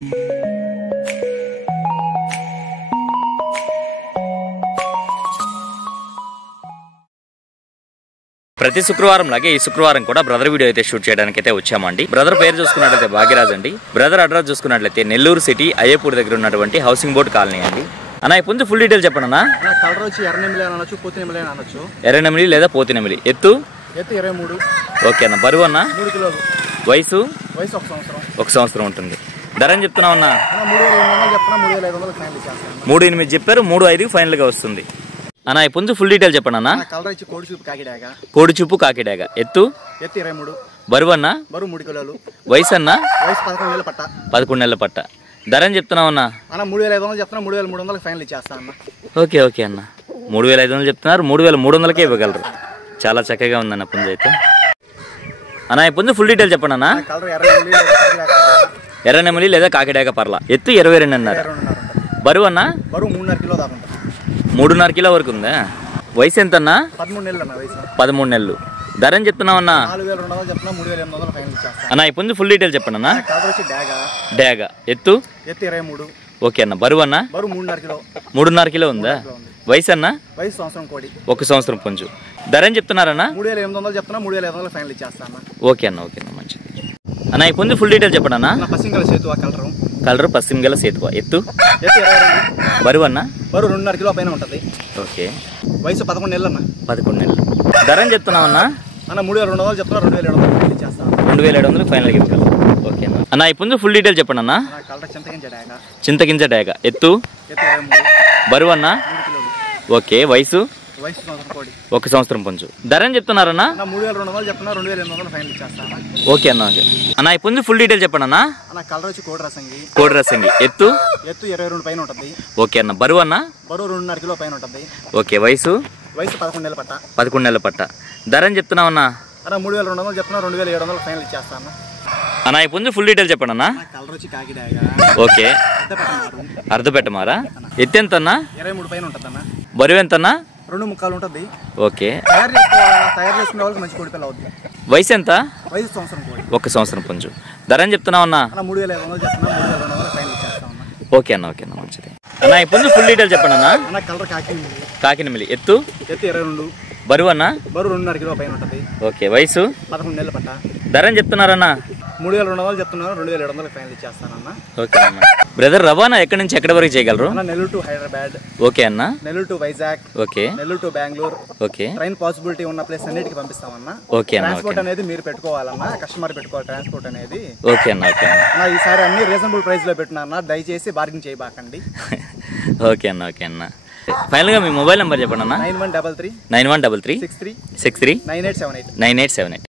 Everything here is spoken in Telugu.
ప్రతి శుక్రవారం లాగే ఈ శుక్రవారం కూడా బ్రదర్ వీడియో అయితే షూట్ చేయడానికి అయితే వచ్చామండి. బ్రదర్ పేరు చూసుకున్నట్లయితే భాగ్యరాజ్ అండి. బ్రదర్ అడ్రస్ చూసుకున్నట్లయితే నెల్లూరు సిటీ అయ్యపూర్ దగ్గర ఉన్నటువంటి హౌసింగ్ బోర్డ్ కాలనీ అండి. అన్న ఇప్పుడు ఫుల్ డీటెయిల్ చెప్పండి అన్న. కలర్ వచ్చి ఎర్రనెమిలి అనొచ్చు, పోతినెమిలి అనొచ్చు. ఎర్రనెమిలి లేదా పోతినెమిలి. ఎత్తు 23. ఓకే అన్న. బరువు అన్న 3 కిలోలు. వయసు 1 సంవత్సరం. 1 సంవత్సరం ఉంటుంది. ధర అని చెప్తున్నావు అన్న. 3,800 చెప్తున్నా, 3,500 ఫైనల్ చేస్తాను. 3,800 చెప్పారు, 3,500 ఫైనల్ గా వస్తుంది అన్న. ఇప్పుడు ఫుల్ డీటెయిల్ చెప్పండి అన్న. కలర్ వచ్చి కోడి చూపు కాకిడాక. కోడి చూపు కాకిడాక. ఎత్తు 23. బరువు అన్న. బరువు 3 కిలోలు. వయసు అన్న. వయసు 11 నెలల పట్ట. 11 నెలల పట్ట. ధర అని చెప్తున్నావు అన్న. 3,500 చెప్తున్నా, 3,300 ఫైనల్ ఇచ్చేస్తాను అన్న. ఓకే ఓకే అన్న. 3,500 చెప్తున్నారు, 3,300కే ఇవ్వగలరు. చాలా చక్కగా ఉందన్న పుంజు అయితే అన్న. ఇప్పుడు ఫుల్ డీటెయిల్ చెప్పండి అన్న. కలర్ ఎర్రనెమిలి లేదా కాకిడాక. ఎర్రనెమిలి లేదా కాకిడాక పర్ల. ఎత్తు 22 అన్నారు. బరువు అన్న. బరువు 3.5 కిలో దాకా ఉంటుంది. 3.5 కిలో వరకు ఉందా. వయసు ఎంత అన్న. 13 నెలలు అన్న వయసు. 13 నెలలు. ధర అని చెప్తున్నావు అన్న. 4,200 చెప్తున్నా, 3,800 ఫైనల్ ఇచ్చేస్తాను అన్న. ఇప్పుడు ఫుల్ డీటెయిల్ చెప్పండి అన్న. కలర్ వచ్చి డాగా. డాగా. ఎత్తు 23. ఓకే అన్న. బరువు అన్న. బరువు 3.5 కిలో. 3.5 కిలో ఉందా. వయసు అన్న. వయసు సంవత్సరం కోడి. 1 సంవత్సరం పుంజు. ధర అని చెప్తున్నారన్న. 3,800 చెప్తున్నా, 3,500 ఫైనల్ ఇచ్చేస్తాను. ఓకే అన్న. ఓకే అన్న. మంచిది అన్న. ఇప్పుడు ఫుల్ డీటెయిల్ చెప్పండి అన్న. పసింగల సేతు కలర్. కలర్ పశ్చిమ గల సేతువ. ఎత్తు 22. బరువు అన్న. బరువు 2.5 కిలో పైన ఉంటుంది. ఓకే. వయసు 11 నెలలు అన్న. 11 నెలలు. ధర అని చెప్తున్నావు అన్న. 3,200 చెప్తున్నా, 2,700 ఫైనల్ ఇచ్చేస్తాను. 2,700 ఫైనల్ ఇవ్వగలరు. ఓకే అన్న. అన్న ఇప్పుడు ఫుల్ డీటెయిల్ చెప్పండి అన్న. కలర్ చింతగింజ డాగా. చింతగింజ డాగా. ఎత్తు 23. బరువు అన్న. 3 కిలోలు. ఓకే. వయసు వయసు సంవత్సరం కోడి. 1 సంవత్సరం పుంజు. ధర అని చెప్తున్నారన్న. 3,200 చెప్తున్నా, 2,800 ఫైనల్ ఇచ్చేస్తాను. ఓకే అన్న. ఓకే అన్న. ఇప్పుడు ఫుల్ డీటెయిల్ చెప్పండి అన్న. కలర్ వచ్చి కోడి రసంగి. కోడి రసంగి. ఎత్తు 22 పైన ఉంటుంది. ఓకే అన్న. బరువు అన్న. బరువు 2.5 కిలో పైన ఉంటుంది. ఓకే. వయసు 11 నెలల పట్ట. 11 నెలల పట్ట. ధర అని చెప్తున్నావు అన్న. 3,200 చెప్తున్నా, 2,700 ఫైనల్ ఇచ్చేస్తాను. అన్న ఇప్పుడు ఫుల్ డీటెయిల్ చెప్పండి అన్న. కలర్ వచ్చి కాకిడాగా. ఓకే. అర్ధపెట్టమారా. ఎత్తు ఎంత అన్న. 23 పైన ఉంటుంది అన్న. బరువు ఎంత అన్న. 2 ముక్కాలు ఉంటుంది. ఓకే. తయారు చేసుకునే వాళ్ళకి మంచి కోడి పిల్ల అవుతుంది. వయసు ఎంత. వయసు సంవత్సరం కోడి. 1 సంవత్సరం పుంజు. ధర అని చెప్తున్నావు అన్న. 3,500 చెప్తున్నా, 3,200 ఫైనల్ ఇచ్చేస్తాను. ఓకే అన్న. ఓకే అన్న. మంచిది అన్న. ఇప్పుడు ఫుల్ డీటెయిల్ చెప్పండి అన్న. కలర్ కాకినెమిలి. కాకినెమిలి. ఎత్తు 22. బరువు అన్న. బరువు 2.5 కిలో పైన ఉంటుంది. ఓకే. వయసు 11 నెలల పట్ట. ధర అని చెప్తున్నారన్న. 3,200 చెప్తున్నారు, 2,700 ఫైనల్ ఇచ్చేస్తానన్న. ఓకే అన్న. బ్రదర్ రవాణా ఎక్కడి నుంచి ఎక్కడి వరకు చేయగలరు. నెల్లూరు టు హైదరాబాద్. ఓకే అన్న. Nellore to Vizag. Okay. Nellore to Bengaluru. Okay. Train possibility ఉన్న ప్లేస్ అన్నిటికి పంపిస్తామన్నా. ఓకే అన్న. ట్రాన్స్పోర్ట్ అనేది మీరు పెట్టుకోవాలన్నా, కస్టమర్ పెట్టుకోవాలి ట్రాన్స్పోర్ట్ అనేది. ఓకే అన్న. ఓకే అన్న. ఈసారి అన్ని రీజనబుల్ ప్రైస్ లో పెట్టినా, దయచేసి బార్గింగ్ చేయబాకండి. ఓకే అన్న. ఓకే అన్న. ఫైనల్ గా మీ మొబైల్ నెంబర్ చెప్పండి అన్న. 9133 9133 63 63 9878 9878.